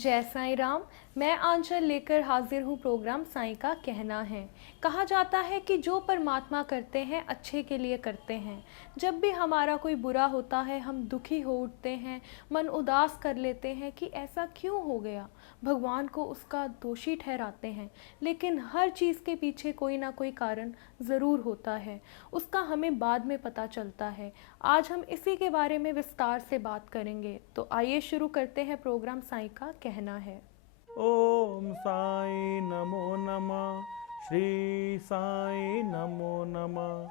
जय साईं राम। मैं आंचल लेकर हाजिर हूँ प्रोग्राम साईं का कहना है। कहा जाता है कि जो परमात्मा करते हैं अच्छे के लिए करते हैं। जब भी हमारा कोई बुरा होता है हम दुखी हो उठते हैं, मन उदास कर लेते हैं कि ऐसा क्यों हो गया। भगवान को उसका दोषी ठहराते हैं, लेकिन हर चीज़ के पीछे कोई ना कोई कारण ज़रूर होता है। उसका हमें बाद में पता चलता है। आज हम इसी के बारे में विस्तार से बात करेंगे, तो आइए शुरू करते हैं प्रोग्राम साईं का कहना है। ओम साई नमो नमः। श्री साई नमो नमः।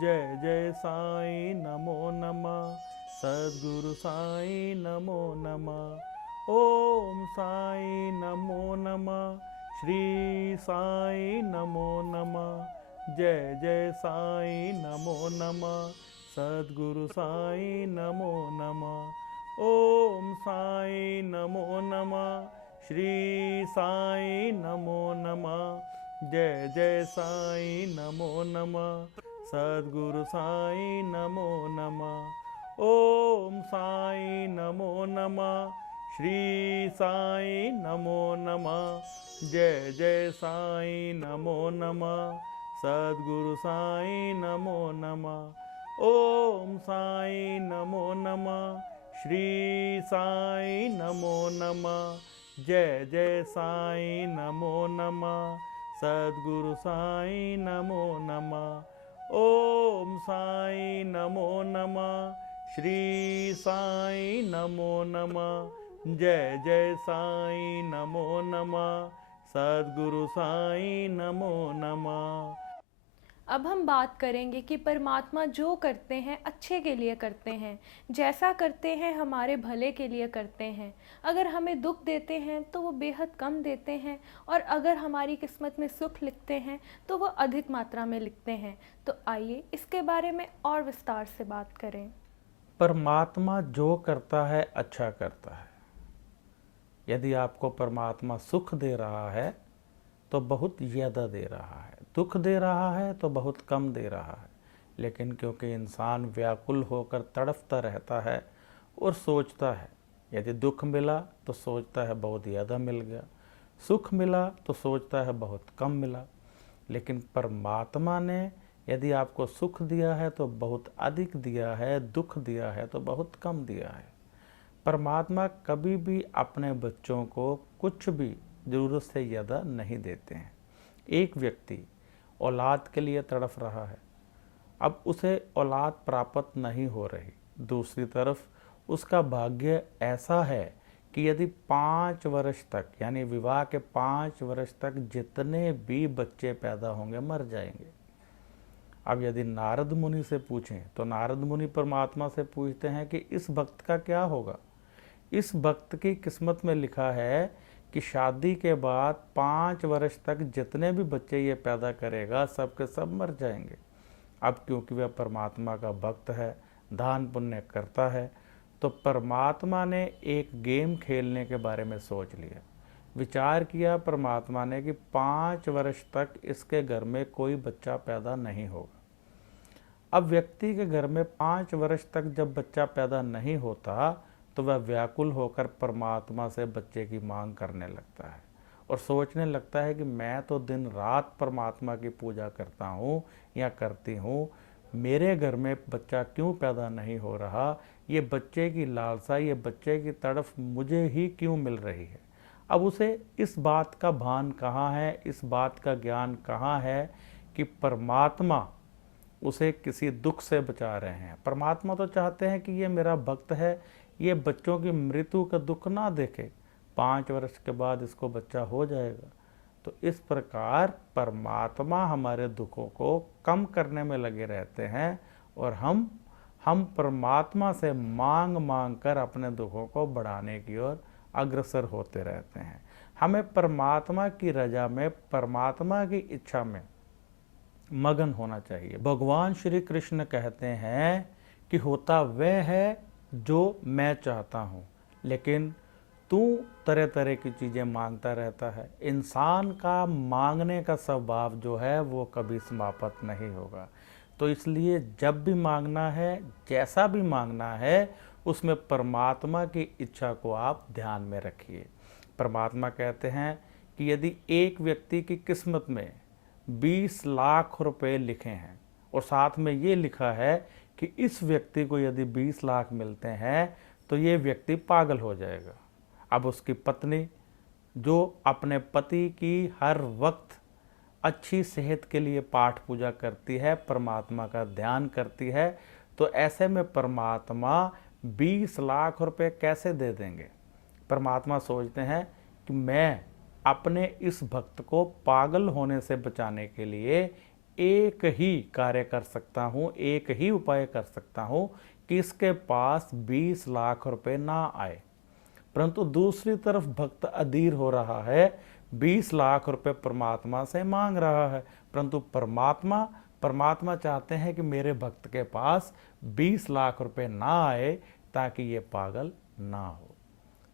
जय जय साई नमो नमः। सद्गुरु साई नमो नमः। ओम साई नमो नमः। श्री साई नमो नमः। जय जय साई नमो नमः। सद्गुरु साई नमो नमः। ओम साई नमो नमः। श्री साई नमो नमः। जय जय साई नमो नमः। सद्गुरु साई नमो नमः। ओम साई नमो नमः। श्री साई नमो नमः। जय जय साई नमो नमः। सद्गुरु साई नमो नमः। ओम साई नमो नमः। श्री साई नमो नमः। जय जय साई नमो नमः। सद्गुरु साई नमो नमः। ओम साई नमो नमः। श्री साई नमो नमः। जय जय साई नमो नमः। सद्गुरु साई नमो नमः। अब हम बात करेंगे कि परमात्मा जो करते हैं अच्छे के लिए करते हैं। जैसा करते हैं हमारे भले के लिए करते हैं। अगर हमें दुख देते हैं तो वो बेहद कम देते हैं, और अगर हमारी किस्मत में सुख लिखते हैं तो वो अधिक मात्रा में लिखते हैं। तो आइए इसके बारे में और विस्तार से बात करें। परमात्मा जो करता है अच्छा करता है। यदि आपको परमात्मा सुख दे रहा है तो बहुत ज़्यादा दे रहा है, दुख दे रहा है तो बहुत कम दे रहा है। लेकिन क्योंकि इंसान व्याकुल होकर तड़पता रहता है और सोचता है, यदि दुख मिला तो सोचता है बहुत ज़्यादा मिल गया, सुख मिला तो सोचता है बहुत कम मिला। लेकिन परमात्मा ने यदि आपको सुख दिया है तो बहुत अधिक दिया है, दुख दिया है तो बहुत कम दिया है। परमात्मा कभी भी अपने बच्चों को कुछ भी ज़रूरत से ज़्यादा नहीं देते हैं। एक व्यक्ति औलाद के लिए तड़फ रहा है, अब उसे औलाद प्राप्त नहीं हो रही। दूसरी तरफ उसका भाग्य ऐसा है कि यदि 5 वर्ष तक, यानी विवाह के 5 वर्ष तक जितने भी बच्चे पैदा होंगे मर जाएंगे। अब यदि नारद मुनि से पूछें तो नारद मुनि परमात्मा से पूछते हैं कि इस भक्त का क्या होगा। इस भक्त की किस्मत में लिखा है कि शादी के बाद 5 वर्ष तक जितने भी बच्चे ये पैदा करेगा सब के सब मर जाएंगे। अब क्योंकि वह परमात्मा का भक्त है, दान पुण्य करता है, तो परमात्मा ने एक गेम खेलने के बारे में सोच लिया। विचार किया परमात्मा ने कि 5 वर्ष तक इसके घर में कोई बच्चा पैदा नहीं होगा। अब व्यक्ति के घर में 5 वर्ष तक जब बच्चा पैदा नहीं होता तो वह व्याकुल होकर परमात्मा से बच्चे की मांग करने लगता है और सोचने लगता है कि मैं तो दिन रात परमात्मा की पूजा करता हूँ या करती हूँ, मेरे घर में बच्चा क्यों पैदा नहीं हो रहा, ये बच्चे की लालसा, ये बच्चे की तड़फ मुझे ही क्यों मिल रही है। अब उसे इस बात का भान कहाँ है, इस बात का ज्ञान कहाँ है कि परमात्मा उसे किसी दुख से बचा रहे हैं। परमात्मा तो चाहते हैं कि ये मेरा भक्त है, ये बच्चों की मृत्यु का दुख ना देखे, 5 वर्ष के बाद इसको बच्चा हो जाएगा। तो इस प्रकार परमात्मा हमारे दुखों को कम करने में लगे रहते हैं और हम परमात्मा से मांग मांग कर अपने दुखों को बढ़ाने की ओर अग्रसर होते रहते हैं। हमें परमात्मा की रजा में, परमात्मा की इच्छा में मगन होना चाहिए। भगवान श्री कृष्ण कहते हैं कि होता वह है जो मैं चाहता हूँ, लेकिन तू तरह तरह की चीज़ें मांगता रहता है। इंसान का मांगने का स्वभाव जो है वो कभी समाप्त नहीं होगा। तो इसलिए जब भी मांगना है, जैसा भी मांगना है, उसमें परमात्मा की इच्छा को आप ध्यान में रखिए। परमात्मा कहते हैं कि यदि एक व्यक्ति की किस्मत में 20 लाख रुपए लिखे हैं और साथ में ये लिखा है कि इस व्यक्ति को यदि 20 लाख मिलते हैं तो ये व्यक्ति पागल हो जाएगा। अब उसकी पत्नी जो अपने पति की हर वक्त अच्छी सेहत के लिए पाठ पूजा करती है, परमात्मा का ध्यान करती है, तो ऐसे में परमात्मा 20 लाख रुपए कैसे दे देंगे। परमात्मा सोचते हैं कि मैं अपने इस भक्त को पागल होने से बचाने के लिए एक ही कार्य कर सकता हूँ, एक ही उपाय कर सकता हूँ कि इसके पास 20 लाख रुपए ना आए। परंतु दूसरी तरफ भक्त अधीर हो रहा है, 20 लाख रुपए परमात्मा से मांग रहा है, परंतु परमात्मा चाहते हैं कि मेरे भक्त के पास 20 लाख रुपए ना आए ताकि ये पागल ना हो।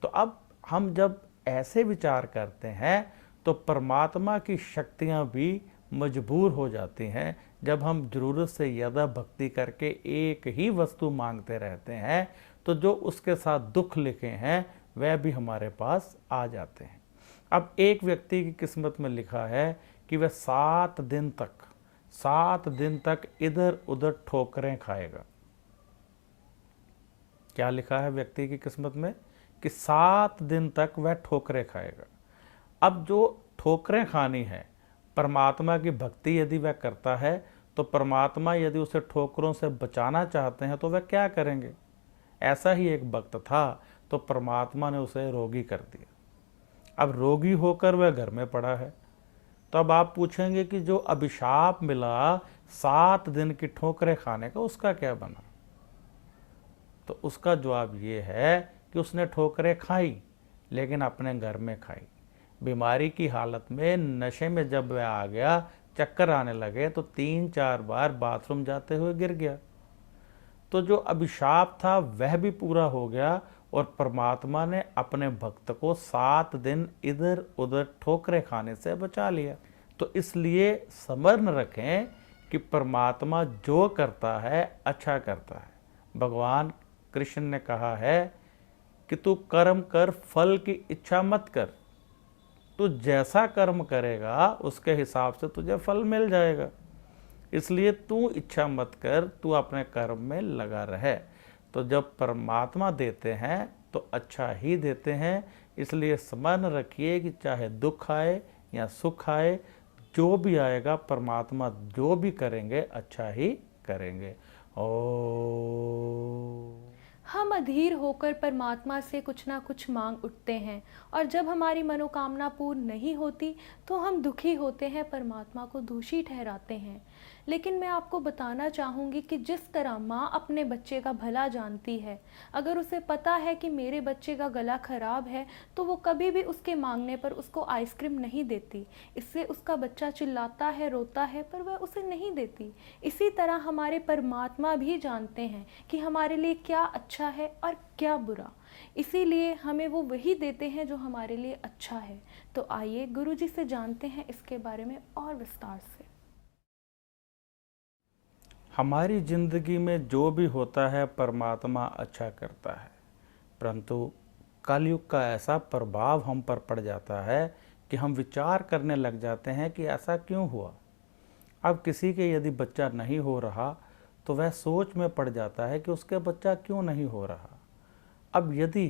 तो अब हम जब ऐसे विचार करते हैं तो परमात्मा की शक्तियां भी मजबूर हो जाती हैं। जब हम ज़रूरत से ज़्यादा भक्ति करके एक ही वस्तु मांगते रहते हैं तो जो उसके साथ दुख लिखे हैं वह भी हमारे पास आ जाते हैं। अब एक व्यक्ति की किस्मत में लिखा है कि वह 7 दिन तक इधर उधर ठोकरें खाएगा। क्या लिखा है व्यक्ति की किस्मत में कि 7 दिन तक वह ठोकरें खाएगा। अब जो ठोकरें खानी है, परमात्मा की भक्ति यदि वह करता है तो परमात्मा यदि उसे ठोकरों से बचाना चाहते हैं तो वह क्या करेंगे। ऐसा ही एक भक्त था तो परमात्मा ने उसे रोगी कर दिया। अब रोगी होकर वह घर में पड़ा है। तो अब आप पूछेंगे कि जो अभिशाप मिला 7 दिन की ठोकरें खाने का, उसका क्या बना। तो उसका जवाब ये है कि उसने ठोकरें खाई लेकिन अपने घर में खाई। बीमारी की हालत में नशे में जब वह आ गया, चक्कर आने लगे तो 3-4 बार बाथरूम जाते हुए गिर गया। तो जो अभिशाप था वह भी पूरा हो गया और परमात्मा ने अपने भक्त को 7 दिन इधर उधर ठोकरें खाने से बचा लिया। तो इसलिए स्मरण रखें कि परमात्मा जो करता है अच्छा करता है। भगवान कृष्ण ने कहा है कि तू कर्म कर, फल की इच्छा मत कर। तू जैसा कर्म करेगा उसके हिसाब से तुझे फल मिल जाएगा। इसलिए तू इच्छा मत कर, तू अपने कर्म में लगा रहे। तो जब परमात्मा देते हैं तो अच्छा ही देते हैं। इसलिए स्मरण रखिए कि चाहे दुख आए या सुख आए, जो भी आएगा परमात्मा जो भी करेंगे अच्छा ही करेंगे। हम अधीर होकर परमात्मा से कुछ ना कुछ मांग उठते हैं और जब हमारी मनोकामना पूर्ण नहीं होती तो हम दुखी होते हैं, परमात्मा को दोषी ठहराते हैं। लेकिन मैं आपको बताना चाहूँगी कि जिस तरह माँ अपने बच्चे का भला जानती है, अगर उसे पता है कि मेरे बच्चे का गला खराब है तो वो कभी भी उसके मांगने पर उसको आइसक्रीम नहीं देती। इससे उसका बच्चा चिल्लाता है, रोता है, पर वह उसे नहीं देती। इसी तरह हमारे परमात्मा भी जानते हैं कि हमारे लिए क्या अच्छा है और क्या बुरा, इसीलिए हमें वो वही देते हैं जो हमारे लिए अच्छा है। तो आइए गुरु जी से जानते हैं इसके बारे में और विस्तार से। हमारी जिंदगी में जो भी होता है परमात्मा अच्छा करता है, परंतु कलयुग का ऐसा प्रभाव हम पर पड़ जाता है कि हम विचार करने लग जाते हैं कि ऐसा क्यों हुआ। अब किसी के यदि बच्चा नहीं हो रहा तो वह सोच में पड़ जाता है कि उसके बच्चा क्यों नहीं हो रहा। अब यदि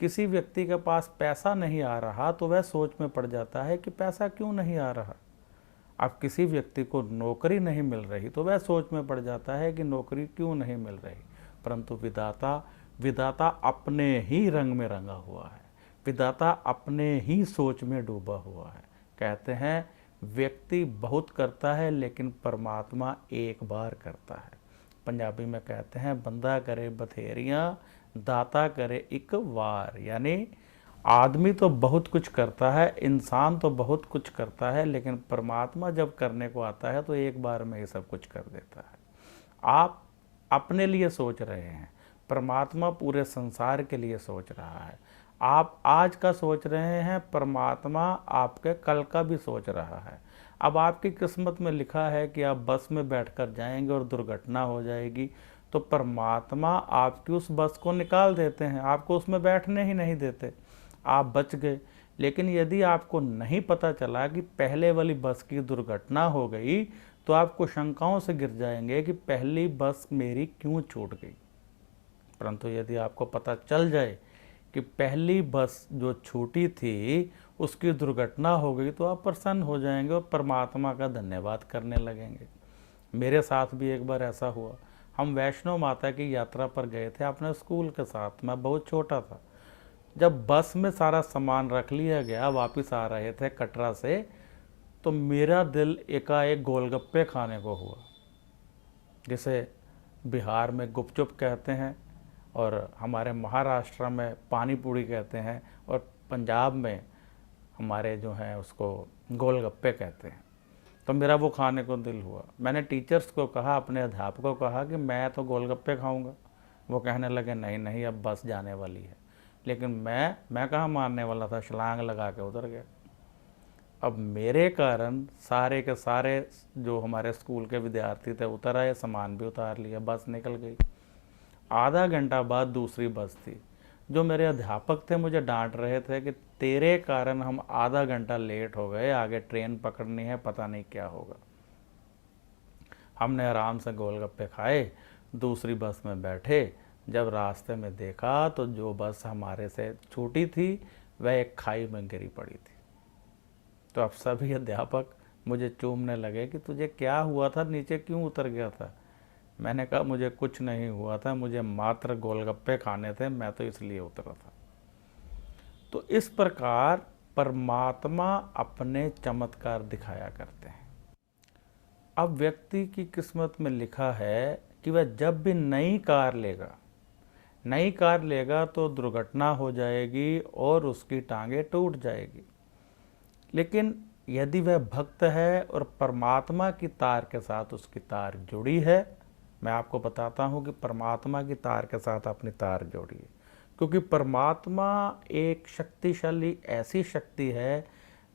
किसी व्यक्ति के पास पैसा नहीं आ रहा तो वह सोच में पड़ जाता है कि पैसा क्यों नहीं आ रहा। अब किसी व्यक्ति को नौकरी नहीं मिल रही तो वह सोच में पड़ जाता है कि नौकरी क्यों नहीं मिल रही। परंतु विधाता अपने ही रंग में रंगा हुआ है, विधाता अपने ही सोच में डूबा हुआ है। कहते हैं व्यक्ति बहुत करता है लेकिन परमात्मा एक बार करता है। पंजाबी में कहते हैं बंदा करे बथेरियां, दाता करे एक वार। यानी आदमी तो बहुत कुछ करता है, इंसान तो बहुत कुछ करता है, लेकिन परमात्मा जब करने को आता है तो एक बार में ही सब कुछ कर देता है। आप अपने लिए सोच रहे हैं, परमात्मा पूरे संसार के लिए सोच रहा है। आप आज का सोच रहे हैं, परमात्मा आपके कल का भी सोच रहा है। अब आपकी किस्मत में लिखा है कि आप बस में बैठकर जाएंगे और दुर्घटना हो जाएगी, तो परमात्मा आपकी उस बस को निकाल देते हैं, आपको उसमें बैठने ही नहीं देते, आप बच गए। लेकिन यदि आपको नहीं पता चला कि पहले वाली बस की दुर्घटना हो गई, तो आपको शंकाओं से गिर जाएंगे कि पहली बस मेरी क्यों छूट गई। परंतु यदि आपको पता चल जाए कि पहली बस जो छूटी थी उसकी दुर्घटना हो गई, तो आप प्रसन्न हो जाएंगे और परमात्मा का धन्यवाद करने लगेंगे। मेरे साथ भी एक बार ऐसा हुआ। हम वैष्णो माता की यात्रा पर गए थे अपने स्कूल के साथ। मैं बहुत छोटा था। जब बस में सारा सामान रख लिया गया, वापस आ रहे थे कटरा से, तो मेरा दिल एकाएक गोलगप्पे खाने को हुआ, जिसे बिहार में गुपचुप कहते हैं और हमारे महाराष्ट्र में पानी पूड़ी कहते हैं और पंजाब में हमारे जो हैं उसको गोलगप्पे कहते हैं। तो मेरा वो खाने को दिल हुआ। मैंने टीचर्स को कहा, अपने अध्यापकों को कहा कि मैं तो गोलगप्पे खाऊंगा। वो कहने लगे नहीं नहीं, अब बस जाने वाली है। लेकिन मैं कहाँ मानने वाला था, छलांग लगा के उतर गया। अब मेरे कारण सारे के सारे जो हमारे स्कूल के विद्यार्थी थे उतर आए, सामान भी उतार लिया, बस निकल गई। आधा घंटा बाद दूसरी बस थी। जो मेरे अध्यापक थे मुझे डांट रहे थे कि तेरे कारण हम आधा घंटा लेट हो गए, आगे ट्रेन पकड़नी है, पता नहीं क्या होगा। हमने आराम से गोलगप्पे खाए, दूसरी बस में बैठे। जब रास्ते में देखा तो जो बस हमारे से छूटी थी वह एक खाई में गिरी पड़ी थी। तो अब सभी अध्यापक मुझे चूमने लगे कि तुझे क्या हुआ था, नीचे क्यों उतर गया था। मैंने कहा मुझे कुछ नहीं हुआ था, मुझे मात्र गोलगप्पे खाने थे, मैं तो इसलिए उतरा था। तो इस प्रकार परमात्मा अपने चमत्कार दिखाया करते हैं। अब व्यक्ति की किस्मत में लिखा है कि वह जब भी नई कार लेगा तो दुर्घटना हो जाएगी और उसकी टांगें टूट जाएगी। लेकिन यदि वह भक्त है और परमात्मा की तार के साथ उसकी तार जुड़ी है, मैं आपको बताता हूँ कि परमात्मा की तार के साथ अपनी तार जोड़िए, क्योंकि परमात्मा एक शक्तिशाली ऐसी शक्ति है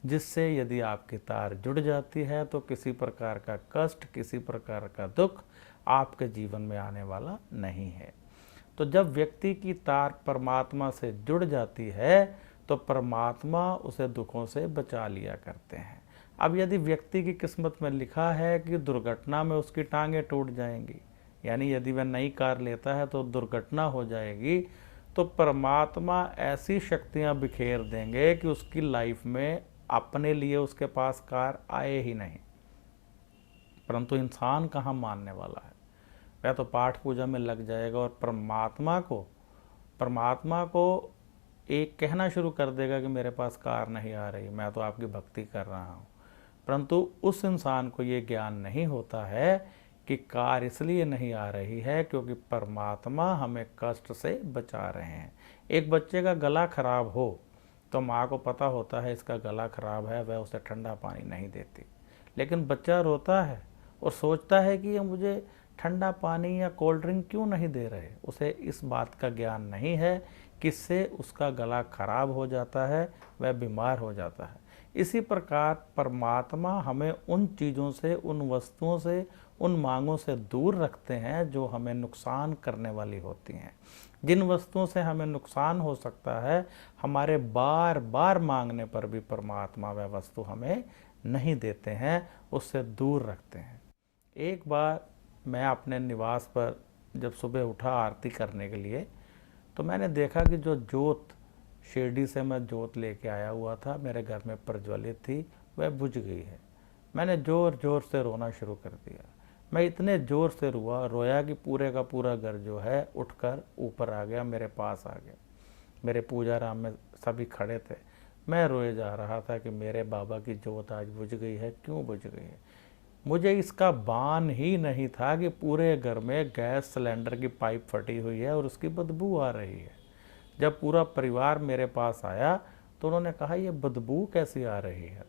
जिससे यदि आपकी तार जुड़ जाती है तो किसी प्रकार का कष्ट, किसी प्रकार का दुख आपके जीवन में आने वाला नहीं है। तो जब व्यक्ति की तार परमात्मा से जुड़ जाती है तो परमात्मा उसे दुखों से बचा लिया करते हैं। अब यदि व्यक्ति की किस्मत में लिखा है कि दुर्घटना में उसकी टांगें टूट जाएंगी, यानी यदि वह नई कार लेता है तो दुर्घटना हो जाएगी, तो परमात्मा ऐसी शक्तियां बिखेर देंगे कि उसकी लाइफ में अपने लिए उसके पास कार आए ही नहीं। परंतु इंसान कहाँ मानने वाला है, वह तो पाठ पूजा में लग जाएगा और परमात्मा को एक कहना शुरू कर देगा कि मेरे पास कार नहीं आ रही, मैं तो आपकी भक्ति कर रहा हूँ। परंतु उस इंसान को ये ज्ञान नहीं होता है कि कार इसलिए नहीं आ रही है क्योंकि परमात्मा हमें कष्ट से बचा रहे हैं। एक बच्चे का गला खराब हो तो माँ को पता होता है इसका गला खराब है, वह उसे ठंडा पानी नहीं देती। लेकिन बच्चा रोता है और सोचता है कि ये मुझे ठंडा पानी या कोल्ड ड्रिंक क्यों नहीं दे रहे। उसे इस बात का ज्ञान नहीं है कि इससे उसका गला खराब हो जाता है, वह बीमार हो जाता है। इसी प्रकार परमात्मा हमें उन चीज़ों से, उन वस्तुओं से, उन मांगों से दूर रखते हैं जो हमें नुकसान करने वाली होती हैं। जिन वस्तुओं से हमें नुकसान हो सकता है, हमारे बार बार मांगने पर भी परमात्मा वह वस्तु हमें नहीं देते हैं, उससे दूर रखते हैं। एक बार मैं अपने निवास पर जब सुबह उठा आरती करने के लिए, तो मैंने देखा कि जो जोत शिरडी से मैं जोत लेके आया हुआ था, मेरे घर में प्रज्वलित थी, वह बुझ गई है। मैंने ज़ोर ज़ोर से रोना शुरू कर दिया। मैं इतने ज़ोर से रोया कि पूरे का पूरा घर जो है उठकर ऊपर आ गया, मेरे पास आ गया। मेरे पूजा राम में सभी खड़े थे। मैं रोए जा रहा था कि मेरे बाबा की जोत आज बुझ गई है, क्यों बुझ गई है। मुझे इसका भान ही नहीं था कि पूरे घर में गैस सिलेंडर की पाइप फटी हुई है और उसकी बदबू आ रही है। जब पूरा परिवार मेरे पास आया तो उन्होंने कहा ये बदबू कैसी आ रही है।